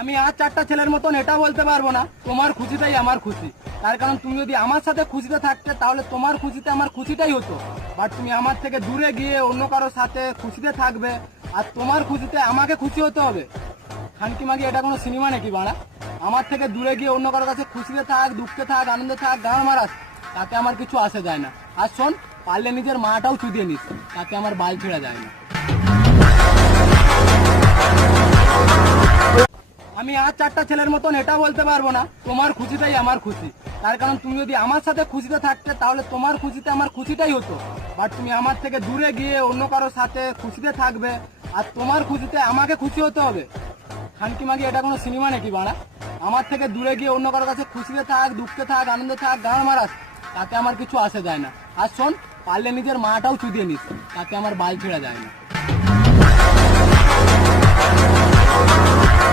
আমি আর চারটা ছেলের মতন এটা বলতে পারবো না তোমার খুশিটাই আমার খুশি। তার কারণ তুমি যদি আমার সাথে খুশিতে থাকতে তাহলে তোমার খুশিতে আমার খুশিটাই হতো। বাট তুমি আমার থেকে দূরে গিয়ে অন্য কারোর সাথে খুশিতে থাকবে, আর তোমার খুশিতে আমাকে খুশি হতে হবে। খানকি মাগি এটা কোনো সিনেমা নাকি বাড়া? আমার থেকে দূরে গিয়ে অন্য কারোর কাছে খুশিতে থাক, দুঃখে থাক, আনন্দে থাক, গান মারাস, তাতে আমার কিছু আসে যায় না। আর শোন, পারলে নিজের মাটাও চুদিয়ে নিস, তাতে আমার বাল ছেড়া যায় না। আমি আর চারটা ছেলের মতন এটা বলতে পারবো না তোমার খুশিটাই আমার খুশি। তার কারণ তুমি যদি আমার সাথে খুশিতে থাকতে তাহলে তোমার খুশিতে আমার খুশিটাই হতো। বাট তুমি আমার থেকে দূরে গিয়ে অন্য কারোর সাথে খুশিতে থাকবে, আর তোমার খুশিতে আমাকে খুশি হতে হবে। খানকি মাগি এটা কোনো সিনেমা নাকি বাড়া? আমার থেকে দূরে গিয়ে অন্য কারোর কাছে খুশিতে থাক, দুঃখে থাক, আনন্দে থাক, গান মারাস, তাতে আমার কিছু আসে যায় না। আর শোন, পারলে নিজের মাটাও চুদিয়ে নিস, তাতে আমার বাল ছেড়া যায় না।